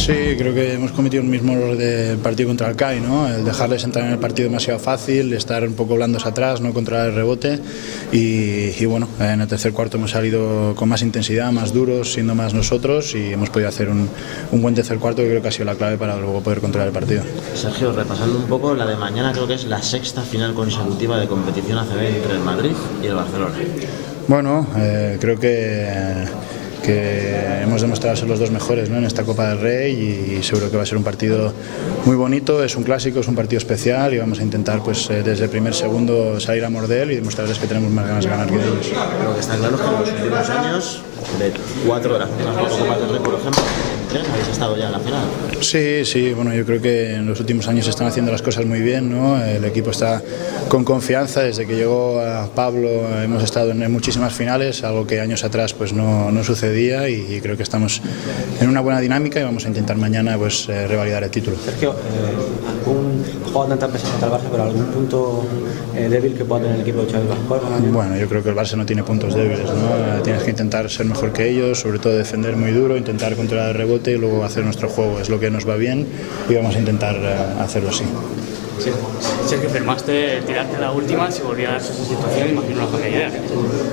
Sí, creo que hemos cometido el mismo error del partido contra el CAI, ¿no? El dejarles entrar en el partido demasiado fácil, estar un poco blandos atrás, no controlar el rebote y bueno, en el tercer cuarto hemos salido con más intensidad, más duros, siendo más nosotros y hemos podido hacer un buen tercer cuarto que creo que ha sido la clave para luego poder controlar el partido. Sergio, repasando un poco, la de mañana creo que es la sexta final consecutiva de competición ACB entre el Madrid y el Barcelona. Bueno, creo que hemos demostrado ser los dos mejores, ¿no?, en esta Copa del Rey y seguro que va a ser un partido muy bonito, es un clásico, es un partido especial y vamos a intentar pues desde el primer segundo salir a morder y demostrarles que tenemos más ganas de ganar que de ellos. Lo que está claro es que en los últimos años, de 4 de las últimas 4 Copas del Rey, por ejemplo, en 3 habéis estado ya en la final. Sí, bueno, yo creo que en los últimos años se están haciendo las cosas muy bien, ¿no? El equipo está con confianza, desde que llegó a Pablo hemos estado en muchísimas finales, algo que años atrás pues no sucedía y creo que estamos en una buena dinámica y vamos a intentar mañana pues revalidar el título. Sergio, un juego tan pesado contra el Barça, pero algún punto débil que pueda tener el equipo de Xavi Pascual? Bueno, yo creo que el Barça no tiene puntos débiles, ¿no? Tienes que intentar ser mejor que ellos, sobre todo defender muy duro, intentar controlar el rebote y luego hacer nuestro juego, es lo que nos va bien y vamos a intentar hacerlo así. Sí. Sergio, firmaste tirarte a la última, si volvía a darse esa situación, imagino una buena idea.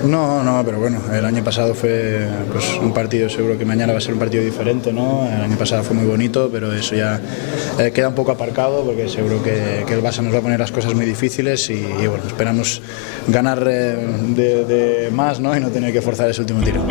No, pero bueno, el año pasado fue pues, un partido, seguro que mañana va a ser un partido diferente, ¿no? El año pasado fue muy bonito, pero eso ya queda un poco aparcado porque seguro que el Barça nos va a poner las cosas muy difíciles y bueno, esperamos ganar de más, ¿no?, y no tener que forzar ese último tiro.